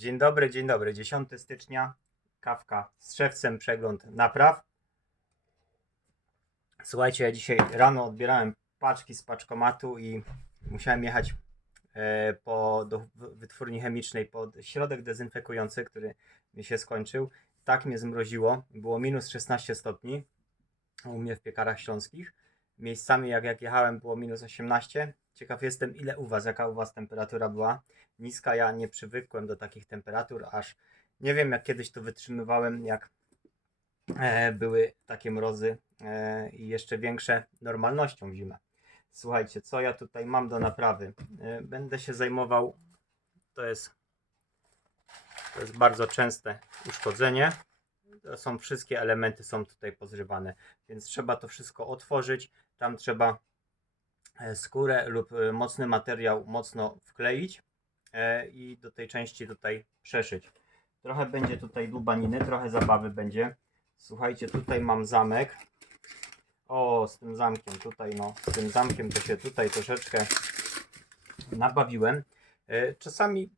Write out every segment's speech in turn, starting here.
Dzień dobry, dzień dobry. 10 stycznia, kawka z szewcem, przegląd napraw. Słuchajcie, ja dzisiaj rano odbierałem paczki z paczkomatu i musiałem jechać e, po, do wytwórni chemicznej pod środek dezynfekujący, który mi się skończył. Tak mnie zmroziło, było minus 16 stopni u mnie w piekarach śląskich. Miejscami jak, jak jechałem było minus 18. Ciekaw jestem ile u Was, jaka u Was temperatura była niska. Ja nie przywykłem do takich temperatur, aż nie wiem jak kiedyś to wytrzymywałem, jak e, były takie mrozy e, i jeszcze większe normalnością w zimę. Słuchajcie, co ja tutaj mam do naprawy? E, będę się zajmował, to jest, to jest bardzo częste uszkodzenie. Są wszystkie elementy są tutaj pozrywane, więc trzeba to wszystko otworzyć. Tam trzeba e, skórę lub e, mocny materiał mocno wkleić e, i do tej części tutaj przeszyć. Trochę będzie tutaj dubaniny, trochę zabawy będzie. Słuchajcie, tutaj mam zamek. O, z tym zamkiem tutaj, no, z tym zamkiem to się tutaj troszeczkę nabawiłem. Czasami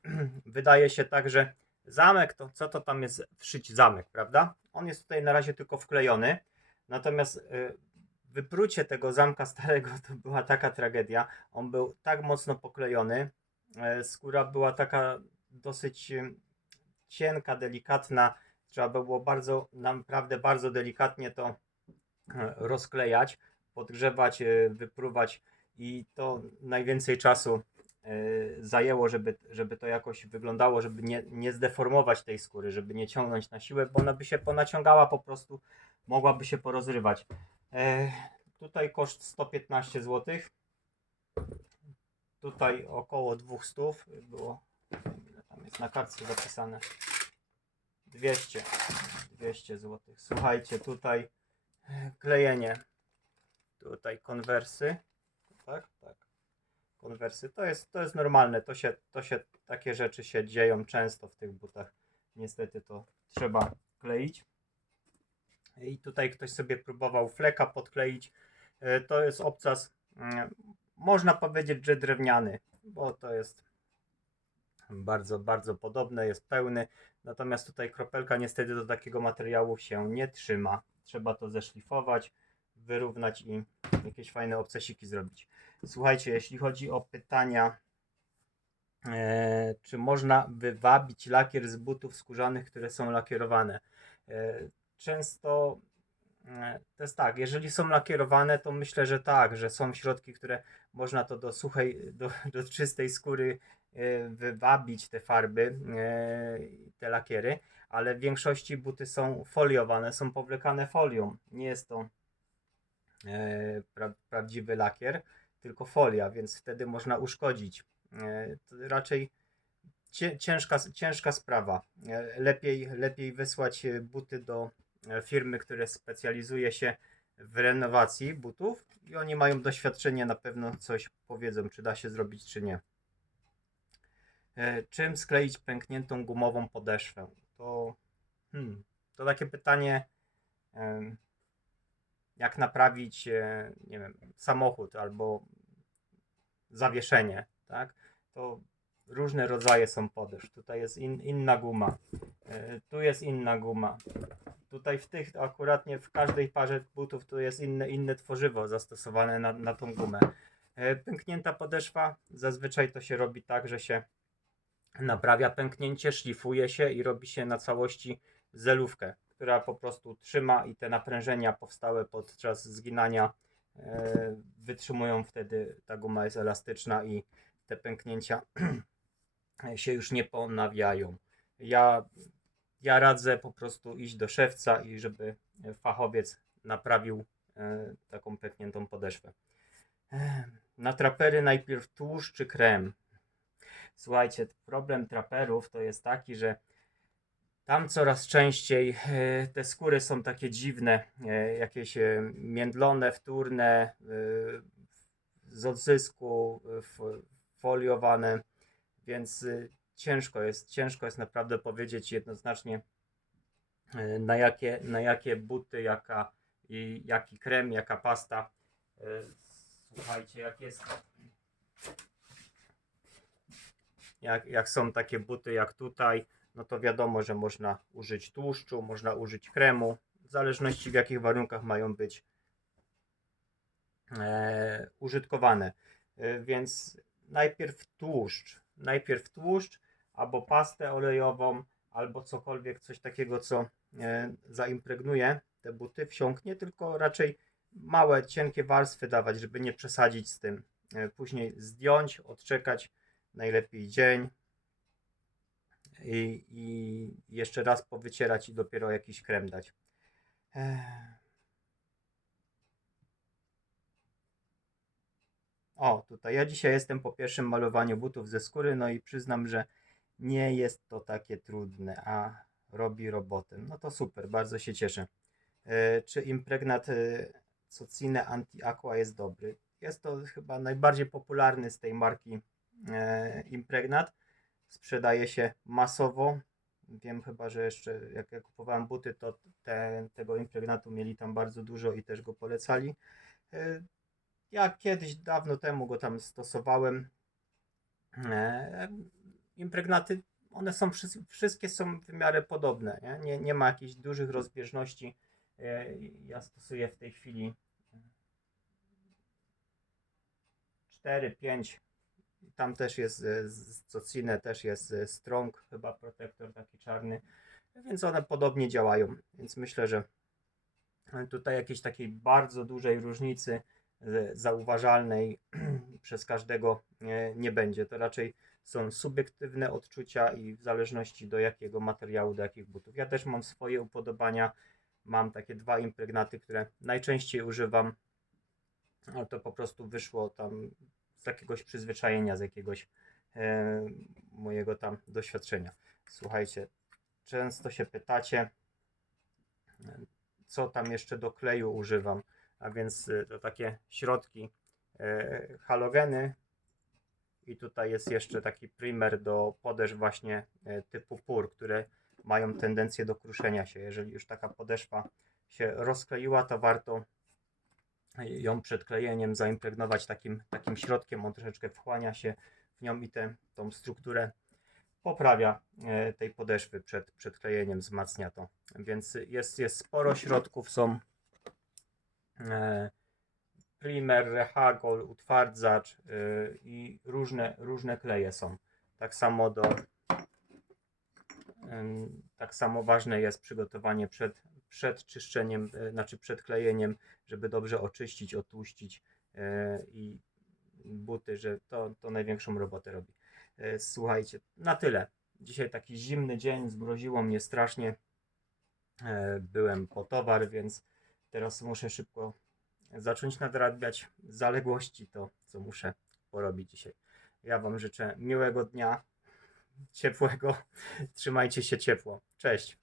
wydaje się tak, że zamek to co to tam jest wszyć zamek, prawda? On jest tutaj na razie tylko wklejony. Natomiast e, wyprócie tego zamka starego to była taka tragedia. On był tak mocno poklejony, e, skóra była taka dosyć e, cienka, delikatna. Trzeba było bardzo, naprawdę bardzo delikatnie to e, rozklejać, podgrzewać, wypruwać i to najwięcej czasu zajęło, żeby, żeby to jakoś wyglądało, żeby nie, nie zdeformować tej skóry, żeby nie ciągnąć na siłę, bo ona by się ponaciągała po prostu, mogłaby się porozrywać. E, tutaj koszt 115 zł. Tutaj około 200 było. Ile tam jest na kartce zapisane? 200. 200 zł. Słuchajcie, tutaj e, klejenie. Tutaj konwersy. Tak, tak. Konwersy. To jest, to jest normalne. To się, to się, takie rzeczy się dzieją często w tych butach. Niestety to trzeba kleić. I tutaj ktoś sobie próbował fleka podkleić. E, To jest obcas, mm, można powiedzieć, że drewniany, bo to jest bardzo, bardzo podobne, jest pełny. Natomiast tutaj kropelka niestety do takiego materiału się nie trzyma. Trzeba to zeszlifować, wyrównać i jakieś fajne obcasiki zrobić. Słuchajcie, jeśli chodzi o pytania, e, czy można wywabić lakier z butów skórzanych, które są lakierowane? E, często e, to jest tak, jeżeli są lakierowane, to myślę, że tak, że są środki, które można to do suchej, do, do czystej skóry e, wywabić te farby, e, te lakiery, ale w większości buty są foliowane, są powlekane folią. Nie jest to pra, prawdziwy lakier, tylko folia, więc wtedy można uszkodzić. To raczej ciężka, ciężka sprawa. Lepiej, lepiej wysłać buty do firmy, które specjalizuje się w renowacji butów i oni mają doświadczenie, na pewno coś powiedzą, czy da się zrobić, czy nie. E, Czym skleić pękniętą gumową podeszwę? To, hmm, to takie pytanie, jak naprawić, e, nie wiem, samochód albo zawieszenie, tak? To różne rodzaje są podeszw. Tutaj jest in, inna guma, e, tu jest inna guma. Tutaj w tych, akurat nie w każdej parze butów, tu jest inne, inne tworzywo zastosowane na, na tą gumę. E, Pęknięta podeszwa, zazwyczaj to się robi tak, że się naprawia pęknięcie, szlifuje się i robi się na całości zelówkę, która po prostu trzyma i te naprężenia powstałe podczas zginania e, wytrzymują wtedy, ta guma jest elastyczna i te pęknięcia się już nie ponawiają. Ja, ja radzę po prostu iść do szewca i żeby fachowiec naprawił e, taką pękniętą podeszwę. E, Na trapery najpierw tłuszcz czy krem. Słuchajcie, problem traperów to jest taki, że tam coraz częściej e, te skóry są takie dziwne, jakieś międlone, wtórne, z odzysku, foliowane, więc e, ciężko jest, ciężko jest naprawdę powiedzieć jednoznacznie e, na jakie, na jakie buty, jaka, i jaki krem, jaka pasta. E, Słuchajcie, jak jest jak, jak są takie buty jak tutaj, no to wiadomo, że można użyć tłuszczu, można użyć kremu, w zależności w jakich warunkach mają być e, użytkowane. E, więc najpierw tłuszcz, najpierw tłuszcz, albo pastę olejową, albo cokolwiek, coś takiego, co e, zaimpregnuje te buty, wsiąknie, tylko raczej małe, cienkie warstwy dawać, żeby nie przesadzić z tym. E, Później zdjąć, odczekać, najlepiej dzień i, i jeszcze raz powycierać i dopiero jakiś krem dać. O, tutaj ja dzisiaj jestem po pierwszym malowaniu butów ze skóry, no i przyznam, że nie jest to takie trudne, a robi robotę. No to super, bardzo się cieszę. E, czy impregnat e, Cocine Anti-Aqua jest dobry? Jest to chyba najbardziej popularny z tej marki e, impregnat. Sprzedaje się masowo. Wiem chyba, że jeszcze jak ja kupowałem buty, to te, tego impregnatu mieli tam bardzo dużo i też go polecali. E, Ja kiedyś, dawno temu go tam stosowałem. E, Impregnaty, one są, wszys- wszystkie są w miarę podobne. Nie, nie, nie ma jakichś dużych rozbieżności. E, Ja stosuję w tej chwili 4, 5. Tam też jest e, z Cocine, też jest e, Strong, chyba protektor taki czarny. Więc one podobnie działają. Więc myślę, że tutaj jakiejś takiej bardzo dużej różnicy zauważalnej przez każdego nie, nie będzie. To raczej są subiektywne odczucia i w zależności do jakiego materiału, do jakich butów. Ja też mam swoje upodobania. Mam takie dwa impregnaty, które najczęściej używam, ale to po prostu wyszło tam z jakiegoś przyzwyczajenia, z jakiegoś e, mojego tam doświadczenia. Słuchajcie, często się pytacie, e, co tam jeszcze do kleju używam, a więc e, to takie środki e, halogeny i tutaj jest jeszcze taki primer do podeszw właśnie e, typu pur, które mają tendencję do kruszenia się. Jeżeli już taka podeszwa się rozkleiła, to warto ją przed klejeniem zaimpregnować takim, takim środkiem. On troszeczkę wchłania się w nią i tę tą strukturę poprawia e, tej podeszwy przed, przed klejeniem, wzmacnia to. Więc jest, jest sporo środków, są primer, rehagol, utwardzacz e, i różne, różne kleje są. Tak samo do Tak samo ważne jest przygotowanie przed, przed czyszczeniem, e, znaczy przed klejeniem, żeby dobrze oczyścić, otłuścić e, i buty, że to, to największą robotę robi. E, Słuchajcie, na tyle. Dzisiaj taki zimny dzień, zmroziło mnie strasznie. E, Byłem po towar, więc teraz muszę szybko zacząć nadrabiać zaległości, to co muszę porobić dzisiaj. Ja Wam życzę miłego dnia, ciepłego. Trzymajcie się ciepło. Cześć.